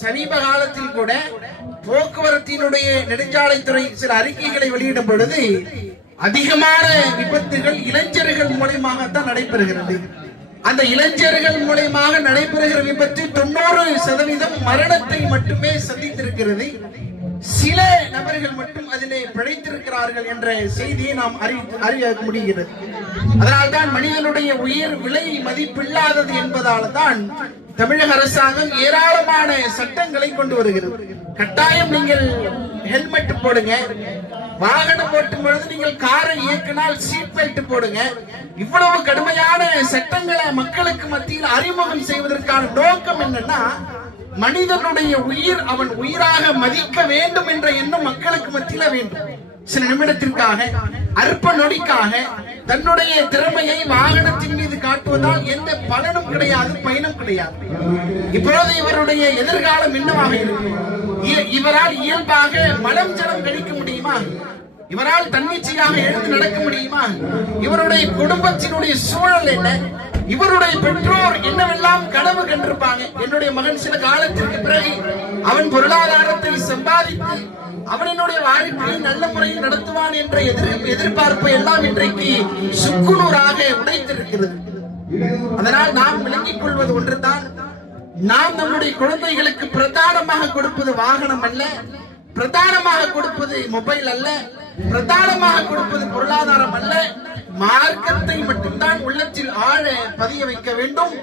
சமீப காலத்தில் கூட போக்குவரத்தினுடைய நெடுஞ்சாலைத்துறை சில அறிக்கைகளை வெளியிடும் பொழுது அதிகமான விபத்துகள் இளைஞர்கள் மூலயமாகத்தான் நடைபெறுகிறது. அந்த இளைஞர்கள் மூலியமாக நடைபெறுகிற விபத்து தொண்ணூறு சதவீதம் மரணத்தை மட்டுமே சந்தித்திருக்கிறது. சில நபர்கள் மட்டும் அதிலே பிழைத்திருக்கிறார்கள் என்ற செய்தியை நாம் அறிவித்து அறிய முடிகிறது. அதனால்தான் மனிதனுடைய உயிர் விலை மதிப்பில்லாதது என்பதால் தான் தமிழக அரசாங்கம் ஏராளமான சட்டங்களை கொண்டு வருகிறது. கட்டாயம் நீங்கள் ஹெல்மெட் போடுங்க. வாகனம் ஓட்டும் பொழுது நீங்கள் காரை இயக்கினால் சீட் பெல்ட் போடுங்க. இவ்வளவு கடுமையான சட்டங்களை மக்களுக்கு மத்தியில் அறிமுகம் செய்வதற்கான நோக்கம் என்னன்னா மனிதனுடைய உயிர் அவன் உயிராக மதிக்க வேண்டும் என்ற எண்ணம் மக்களுக்கு மத்தியில வேண்டும். சில நிமிடத்திற்காக அற்ப நொடிக்காக தன்னுடைய திறமையை வாகனத்தின் மீது எந்த பலனும் கிடையாது பயனும் கிடையாது. இப்பொழுது இவருடைய எதிர்காலம் என்னவாக இருக்கும்? இவரால் இயல்பாக மலம் ஜலம் கழிக்க முடியுமா? இவரால் தன்னிச்சையாக எழுந்து நடக்க முடியுமா? இவருடைய குடும்பத்தினுடைய சூழல் என்ன? இவருடைய பெற்றோர் என்னவெல்லாம் கனவு கண்டிருப்பாங்க? என்னுடைய மகன் சில காலத்திற்கு பிறகு அவன் பொருளாதாரத்தை சம்பாதித்து அவனுடைய வாழ்க்கையை நல்ல முறையில் நடத்துவான் என்ற எதிர் எதிர்பார்ப்பை எல்லாம் இன்றைக்கு சுக்குநூறாக அதனால் நாம் விளங்கிக் கொள்வது ஒன்றுதான். நாம் நம்முடைய குழந்தைகளுக்கு பிரதானமாக கொடுப்பது வாகனம் அல்ல பிரதானமாக கொடுப்பது மொபைல் அல்ல பிரதானமாக கொடுப்பது பொருளாதாரம் அல்ல. மார்க்கத்தை மட்டும்தான் உள்ளத்தில் ஆழ பதிய வைக்க வேண்டும்.